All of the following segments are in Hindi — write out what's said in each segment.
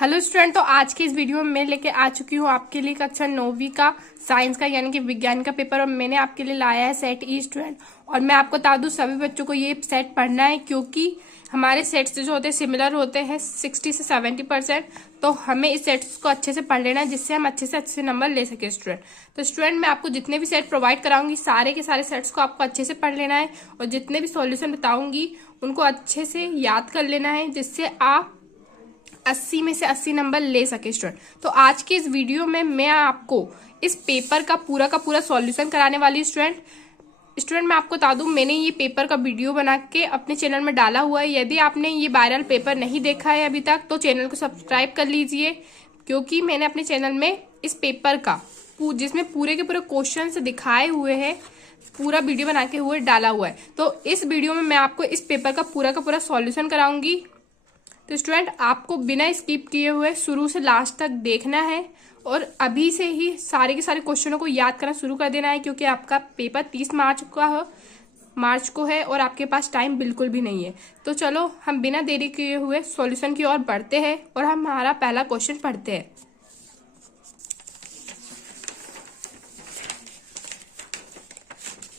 हेलो स्टूडेंट, तो आज की इस वीडियो में मैं लेके आ चुकी हूँ आपके लिए कक्षा 9वीं का साइंस का यानी कि विज्ञान का पेपर। और मैंने आपके लिए लाया है सेट ई स्टूडेंट। और मैं आपको बता दूं सभी बच्चों को ये सेट पढ़ना है, क्योंकि हमारे सेट्स जो होते हैं सिमिलर होते हैं 60 से 70%। तो हमें इस सेट्स को अच्छे से पढ़ लेना है, जिससे हम अच्छे से अच्छे नंबर ले सके स्टूडेंट। तो स्टूडेंट, मैं आपको जितने भी सेट प्रोवाइड कराऊंगी सारे के सारे सेट्स को आपको अच्छे से पढ़ लेना है, और जितने भी सॉल्यूशन बताऊंगी उनको अच्छे से याद कर लेना है, जिससे आप 80 में से 80 नंबर ले सके स्टूडेंट। तो आज की इस वीडियो में मैं आपको इस पेपर का पूरा सॉल्यूशन कराने वाली स्टूडेंट मैं आपको बता दूं, मैंने ये पेपर का वीडियो बना के अपने चैनल में डाला हुआ है। यदि आपने ये वायरल पेपर नहीं देखा है अभी तक तो चैनल को सब्सक्राइब कर लीजिए, क्योंकि मैंने अपने चैनल में इस पेपर का जिसमें पूरे के पूरे क्वेश्चन दिखाए हुए हैं पूरा वीडियो बना के हुए डाला हुआ है। तो इस वीडियो में मैं आपको इस पेपर का पूरा सॉल्यूशन कराऊंगी। तो स्टूडेंट, आपको बिना स्किप किए हुए शुरू से लास्ट तक देखना है, और अभी से ही सारे के सारे क्वेश्चनों को याद करना शुरू कर देना है, क्योंकि आपका पेपर 30 मार्च को है और आपके पास टाइम बिल्कुल भी नहीं है। तो चलो हम बिना देरी किए हुए सॉल्यूशन की ओर बढ़ते हैं और हम हमारा पहला क्वेश्चन पढ़ते हैं।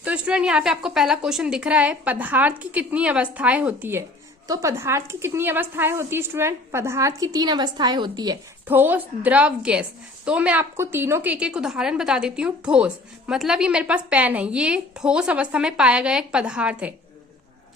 तो स्टूडेंट, यहाँ पे आपको पहला क्वेश्चन दिख रहा है, पदार्थ की कितनी अवस्थाएं होती है। तो पदार्थ की कितनी अवस्थाएं होती है स्टूडेंट? पदार्थ की 3 अवस्थाएं होती है, ठोस, द्रव, गैस। तो मैं आपको तीनों के एक उदाहरण बता देती हूँ। ठोस मतलब ये मेरे पास पेन है, ये ठोस अवस्था में पाया गया एक पदार्थ है।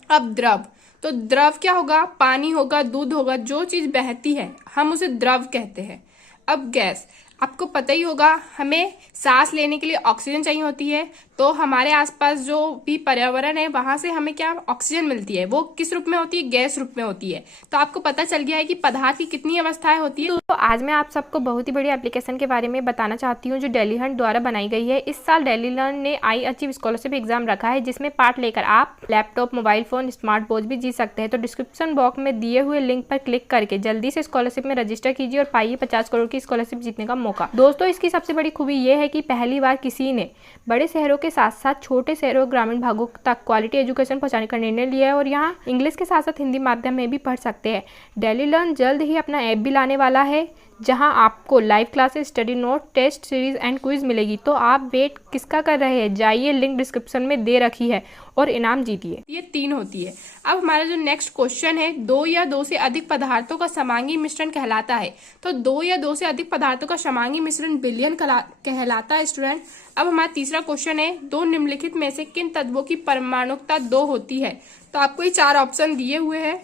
अब द्रव, तो द्रव क्या होगा? पानी होगा, दूध होगा, जो चीज बहती है हम उसे द्रव कहते हैं। अब गैस, आपको पता ही होगा हमें सांस लेने के लिए ऑक्सीजन चाहिए होती है, तो हमारे आसपास जो भी पर्यावरण है वहां से हमें क्या ऑक्सीजन मिलती है, वो किस रूप में होती है? गैस रूप में होती है। तो आपको पता चल गया है कि पदार्थ की कितनी अवस्थाएं होती है। तो आज मैं आप सबको बहुत ही बड़ी एप्लीकेशन के बारे में बताना चाहती हूँ, जो डेली हंट द्वारा बनाई गई है। इस साल डेली लर्न ने आई अचीव स्कॉलरशिप एग्जाम रखा है, जिसमें पार्ट लेकर आप laptop, mobile phone, smart watch भी जीत सकते हैं। तो डिस्क्रिप्शन बॉक्स में दिए हुए लिंक पर क्लिक करके जल्दी से स्कॉलरशिप में रजिस्टर कीजिए और पाइए 50 करोड़ की स्कॉलरशिप जीतने का मौका। दोस्तों, इसकी सबसे बड़ी खूबी ये है कि पहली बार किसी ने बड़े शहरों के साथ साथ छोटे शहरों और ग्रामीण भागों तक क्वालिटी एजुकेशन पहुंचाने का निर्णय लिया है, और यहाँ इंग्लिश के साथ साथ हिंदी माध्यम में भी पढ़ सकते हैं। डेली लर्न जल्द ही अपना ऐप भी लाने वाला है, जहां आपको live classes, study note, test series and quiz मिलेगी। तो आप वेट किसका कर रहे हैं? जाइए, लिंक डिस्क्रिप्शन में दे रखी है और इनाम जीतिए। ये 3 होती है। अब हमारा जो नेक्स्ट क्वेश्चन है, 2 या 2 से अधिक पदार्थों का समांगी मिश्रण कहलाता है। तो 2 या 2 से अधिक पदार्थों का समांगी मिश्रण विलयन कहलाता है स्टूडेंट। अब हमारा तीसरा क्वेश्चन है, 2 निम्नलिखित में से किन तत्वों की परमाणुकता 2 होती है। तो आपको ये 4 ऑप्शन दिए हुए हैं।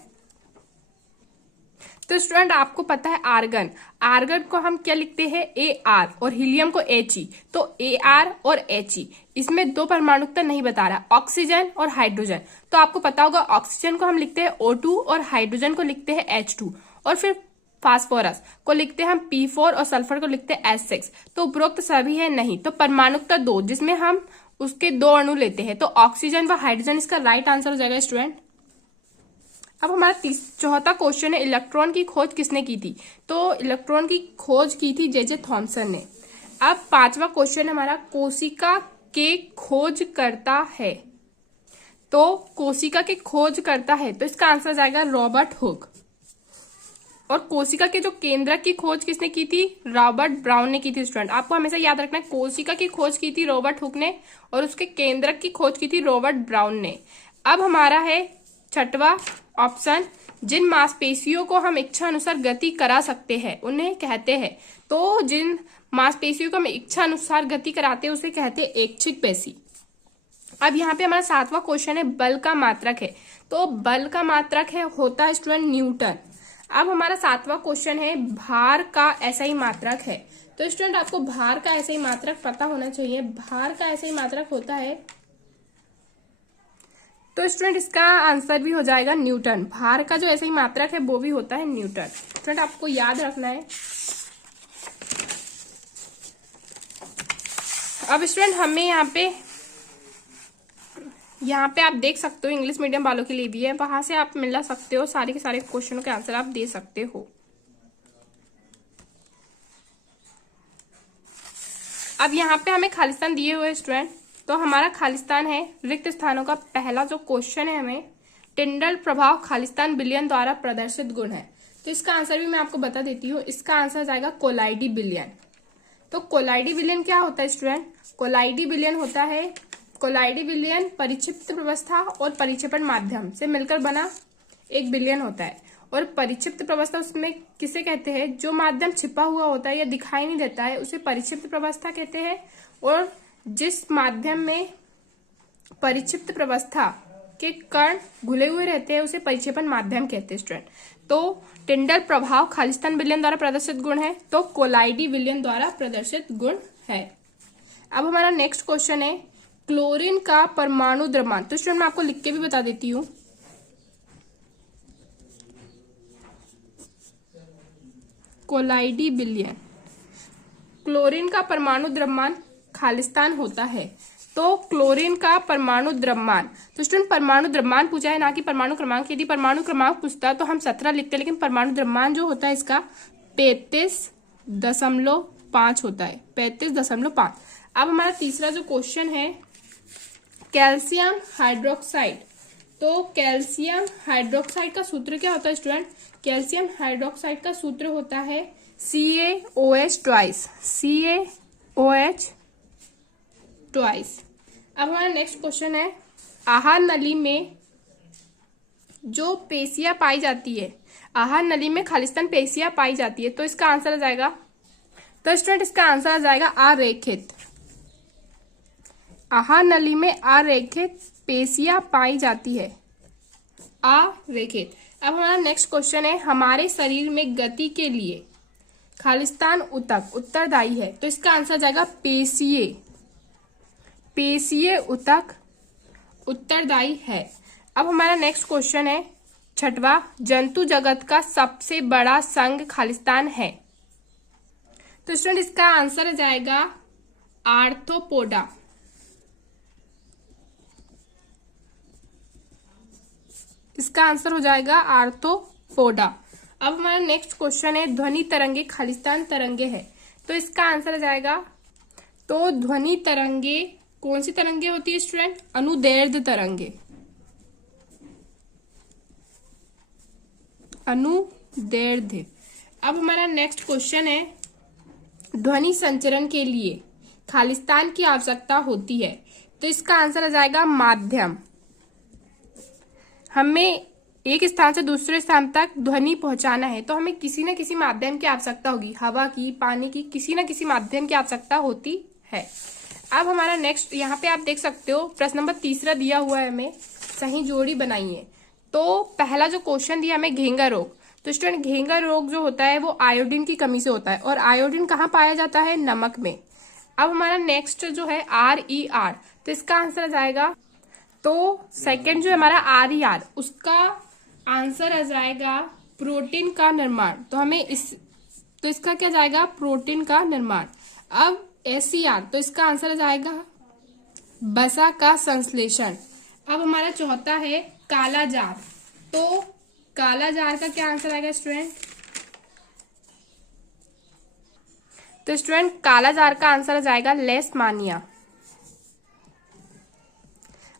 तो स्टूडेंट, आपको पता है आर्गन को हम क्या लिखते हैं? Ar, और हीलियम को He। तो Ar और He, इसमें 2 परमाणुकता नहीं बता रहा, ऑक्सीजन और हाइड्रोजन। तो आपको पता होगा ऑक्सीजन को हम लिखते हैं O2 और हाइड्रोजन को लिखते हैं H2, और फिर फास्फोरस को लिखते हैं हम P4 और सल्फर को लिखते हैं S6। तो उपरोक्त सभी है नहीं, तो परमाणुकता 2 जिसमें हम उसके 2 अणु लेते हैं, तो ऑक्सीजन व हाइड्रोजन इसका राइट आंसर हो जाएगा स्टूडेंट। अब हमारा चौथा क्वेश्चन है, इलेक्ट्रॉन की खोज किसने की थी। तो इलेक्ट्रॉन की खोज की थी जे थॉमसन ने। अब 5वां क्वेश्चन है हमारा, कोशिका के खोज करता है। तो कोशिका के खोज करता है, तो इसका आंसर जाएगा रॉबर्ट हुक। और कोशिका के जो केंद्रक की खोज किसने की थी? रॉबर्ट ब्राउन ने की थी स्टूडेंट। आपको हमेशा याद रखना है, कोशिका की खोज की थी रॉबर्ट हुक ने, और उसके केंद्रक की खोज की थी रॉबर्ट ब्राउन ने। अब हमारा है 6वां ऑप्शन, जिन मांसपेशियों को हम इच्छा अनुसार गति करा सकते हैं उन्हें कहते हैं। तो जिन मांसपेशियों को हम इच्छा अनुसार गति कराते हैं उसे कहते हैं ऐच्छिक पेशी। अब यहाँ पे हमारा 7वां क्वेश्चन है, बल का मात्रक है। तो बल का मात्रक है होता है स्टूडेंट न्यूटन। अब हमारा 7वां क्वेश्चन है, भार का ऐसा ही मात्रक है। तो स्टूडेंट, आपको भार का ऐसा ही मात्रक पता होना चाहिए। भार का ऐसा ही मात्रक होता है, तो स्टूडेंट इसका आंसर भी हो जाएगा न्यूटन। भार का जो ऐसा ही मात्रक है वो भी होता है न्यूटन। स्टूडेंट, आपको याद रखना है। अब स्टूडेंट, हमें यहाँ पे आप देख सकते हो, इंग्लिश मीडियम वालों के लिए भी है, वहां से आप मिला सकते हो, सारे के सारे क्वेश्चनों के आंसर आप दे सकते हो। अब यहाँ पे हमें खालिस्तान दिए हुए स्टूडेंट, तो हमारा खालिस्तान है रिक्त स्थानों का पहला जो क्वेश्चन है हमें, टिंडल प्रभाव खालिस्तान विलयन द्वारा प्रदर्शित गुण है। तो इसका आंसर भी मैं आपको बता देती हूँ। इसका आंसर जाएगा कोलाइडी बिलियन। तो कोलाइडी बिलियन क्या होता है स्टूडेंट? कोलाइडी बिलियन होता है, कोलाइडी बिलियन परिक्षिप्त प्रवस्था और परिक्षेपण माध्यम से मिलकर बना एक बिलियन होता है। और परिक्षिप्त प्रवस्था उसमें किसे कहते हैं? जो माध्यम छिपा हुआ होता है या दिखाई नहीं देता है उसे परिक्षिप्त प्रवस्था कहते हैं। और जिस माध्यम में परिक्षिप्त प्रवस्था के कण घुले हुए रहते हैं उसे परिक्षेपण माध्यम कहते हैं स्टूडेंट। तो टिंडल प्रभाव खालिस्तान विलयन द्वारा प्रदर्शित गुण है, तो कोलाइडी विलयन द्वारा प्रदर्शित गुण है। अब हमारा नेक्स्ट क्वेश्चन है क्लोरीन का परमाणु द्रव्यमान। तो स्टूडेंट मैं आपको लिख के भी बता देती हूँ। कोलाइडी विलयन, क्लोरीन का परमाणु द्रव्यमान खालिस्तान होता है। तो क्लोरीन का परमाणु द्रव्यमान, तो स्टूडेंट परमाणु द्रव्यमान पूछा है ना कि परमाणु क्रमांक। यदि परमाणु क्रमांक पूछता तो हम 17 लिखते, लेकिन परमाणु द्रव्यमान जो होता है इसका 35.5 होता है, 35.5। अब हमारा तीसरा जो क्वेश्चन है कैल्शियम हाइड्रोक्साइड। तो कैल्शियम हाइड्रोक्साइड का सूत्र क्या होता है स्टूडेंट? कैल्शियम हाइड्रोक्साइड का सूत्र होता है CaOH ट्वाइस, CaOH ट्वाइस। अब हमारा नेक्स्ट क्वेश्चन है आहार नली में जो पेशियां पाई जाती है, आहार नली में खालिस्तान पेशियां पाई जाती है, तो इसका आंसर आ जाएगा, तो स्टूडेंट इसका आंसर आ जाएगा अरेखित। आहार नली में अरेखित पेशियां पाई जाती है, अरेखित। अब हमारा नेक्स्ट क्वेश्चन है हमारे शरीर में गति के लिए खालिस्तान ऊतक उत्तरदायी है, तो इसका आंसर आ जाएगा पेशीय, पेशीय ऊतक उत्तरदायी है। अब हमारा नेक्स्ट क्वेश्चन है छठवां, जंतु जगत का सबसे बड़ा संघ खालिस्तान है, तो स्टूडेंट इसका आंसर आ जाएगा आर्थ्रोपोडा। इसका आंसर हो जाएगा आर्थ्रोपोडा। अब हमारा नेक्स्ट क्वेश्चन है ध्वनि तरंगे खालिस्तान तरंगे है, तो इसका आंसर आ जाएगा, तो ध्वनि तरंगे कौन सी तरंगे होती है स्टूडेंट? अनुदैर्ध्य तरंगे, अनुदैर्ध्य। अब हमारा नेक्स्ट क्वेश्चन है ध्वनि संचरण के लिए खालिस्तान की आवश्यकता होती है, तो इसका आंसर आ जाएगा माध्यम। हमें एक स्थान से दूसरे स्थान तक ध्वनि पहुंचाना है तो हमें किसी न किसी माध्यम की आवश्यकता होगी, हवा की, पानी की, किसी न किसी माध्यम की आवश्यकता होती है। अब हमारा नेक्स्ट यहाँ पे आप देख सकते हो प्रश्न नंबर 3 दिया हुआ है, हमें सही जोड़ी बनाइए। तो पहला जो क्वेश्चन दिया हमें घेंगा रोग, तो स्टूडेंट घेंगा रोग जो होता है वो आयोडीन की कमी से होता है, और आयोडीन कहाँ पाया जाता है? नमक में। अब हमारा नेक्स्ट जो है RER, तो इसका आंसर आ जाएगा, तो सेकंड जो हमारा RER उसका आंसर आ जाएगा प्रोटीन का निर्माण, तो हमें तो इसका क्या जाएगा? प्रोटीन का निर्माण। अब SER, तो इसका आंसर आ जाएगा वसा का संश्लेषण। अब हमारा चौथा है काला जार, तो काला जार का क्या आंसर आएगा स्टूडेंट? तो स्टूडेंट काला जार का आंसर आ जाएगा लेशमानिया।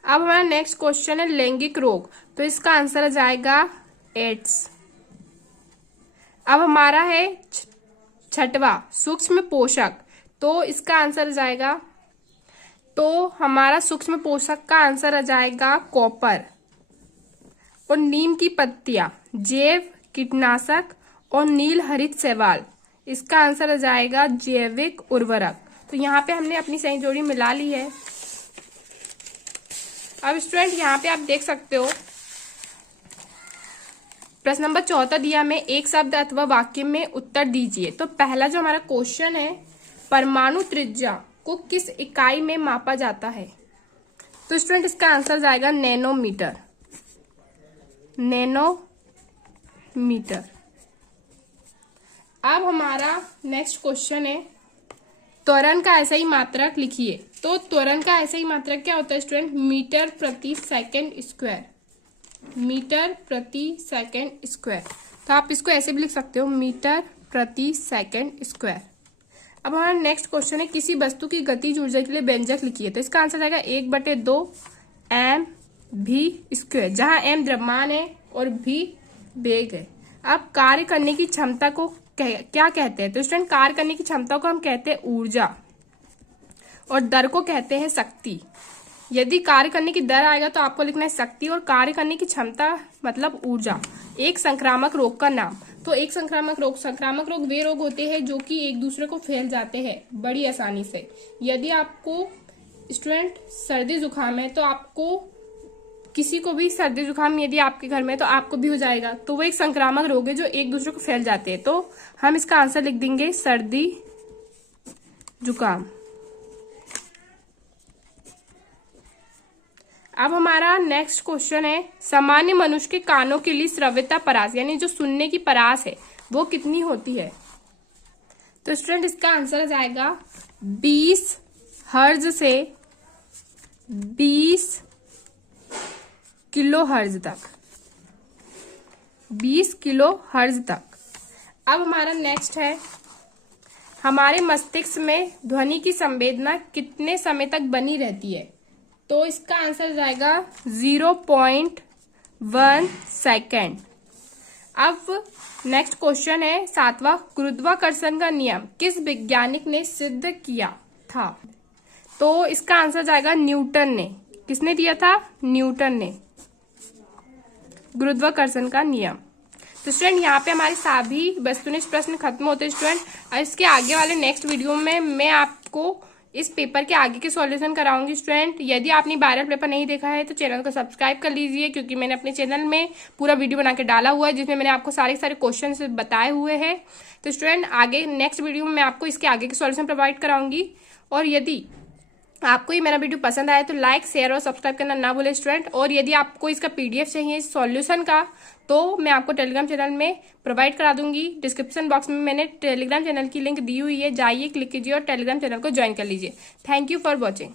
अब हमारा नेक्स्ट क्वेश्चन है लैंगिक रोग, तो इसका आंसर आ जाएगा एड्स। अब हमारा है छठवां सूक्ष्म पोषक, तो इसका आंसर आ जाएगा, तो हमारा सूक्ष्म पोषक का आंसर आ जाएगा कॉपर। और नीम की पत्तियां जैव कीटनाशक और नील हरित शैवाल, इसका आंसर आ जाएगा जैविक उर्वरक। तो यहाँ पे हमने अपनी सही जोड़ी मिला ली है। अब स्टूडेंट यहाँ पे आप देख सकते हो प्रश्न नंबर 14 दिया में एक शब्द अथवा वाक्य में उत्तर दीजिए। तो पहला जो हमारा क्वेश्चन है परमाणु त्रिज्या को किस इकाई में मापा जाता है, तो स्टूडेंट इसका आंसर जाएगा नैनोमीटर, नैनोमीटर। अब हमारा नेक्स्ट क्वेश्चन है त्वरण का ऐसा ही मात्रक लिखिए। तो त्वरण का ऐसा ही मात्रक क्या होता है स्टूडेंट? मीटर प्रति सेकंड स्क्वायर, मीटर प्रति सेकंड स्क्वायर। तो आप इसको ऐसे भी लिख सकते हो मीटर प्रति सेकंड स्क्वायर। अब हमारा नेक्स्ट क्वेश्चन है किसी वस्तु की गतिज ऊर्जा के लिए व्यंजक लिखिए। तो इसका आंसर आएगा 1/2 mv स्क्वायर, जहां m द्रव्यमान है और v वेग है। अब कार्य करने की क्षमता को क्या कहते हैं? तो स्टूडेंट, कार्य करने की क्षमता को हम कहते हैं ऊर्जा और दर को कहते हैं शक्ति। यदि कार्य करने की दर आएगा तो आपको लिखना है शक्ति, और कार्य करने की क्षमता मतलब ऊर्जा। एक संक्रामक रोग का नाम। तो एक संक्रामक रोग वे रोग होते हैं जो कि एक दूसरे को फैल जाते हैं बड़ी आसानी से। यदि आपको स्टूडेंट सर्दी जुकाम है तो आपको, किसी को भी सर्दी जुकाम यदि आपके घर में, तो आपको भी हो जाएगा। तो वो एक संक्रामक रोग है जो एक दूसरे को फैल जाते हैं। तो हम इसका आंसर लिख देंगे सर्दी जुकाम। अब हमारा नेक्स्ट क्वेश्चन है, सामान्य मनुष्य के कानों के लिए श्रव्यता परास यानी जो सुनने की परास है वो कितनी होती है? तो स्टूडेंट, इसका आंसर आ जाएगा 20 हर्ज से 20 किलो हर्ज तक। 20 किलो हर्ज तक। अब हमारा नेक्स्ट है, हमारे मस्तिष्क में ध्वनि की संवेदना कितने समय तक बनी रहती है? तो इसका आंसर जाएगा 0.1 सेकेंड। अब नेक्स्ट क्वेश्चन है 7वां, गुरुत्वाकर्षण का नियम किस वैज्ञानिक ने सिद्ध किया था? तो इसका आंसर जाएगा न्यूटन ने। किसने दिया था? न्यूटन ने, गुरुत्वाकर्षण का नियम। तो स्टूडेंट, यहाँ पे हमारे सभी वस्तुनिष्ठ प्रश्न खत्म होते हैं स्टूडेंट। और इसके आगे वाले नेक्स्ट वीडियो में मैं आपको इस पेपर के आगे के सॉल्यूशन कराऊंगी स्टूडेंट। यदि आपने वायरल पेपर नहीं देखा है तो चैनल को सब्सक्राइब कर लीजिए, क्योंकि मैंने अपने चैनल में पूरा वीडियो बना के डाला हुआ है जिसमें मैंने आपको सारे क्वेश्चन बताए हुए हैं। तो स्टूडेंट, आगे नेक्स्ट वीडियो में मैं आपको इसके आगे के सॉल्यूशन प्रोवाइड कराऊंगी। और यदि आपको ये मेरा वीडियो पसंद आया तो लाइक, शेयर और सब्सक्राइब करना ना भूलें स्टूडेंट। और यदि आपको इसका PDF चाहिए इस सॉल्यूशन का, तो मैं आपको टेलीग्राम चैनल में प्रोवाइड करा दूंगी। डिस्क्रिप्शन बॉक्स में मैंने टेलीग्राम चैनल की लिंक दी हुई है, जाइए, क्लिक कीजिए और टेलीग्राम चैनल को ज्वाइन कर लीजिए। Thank you for watching.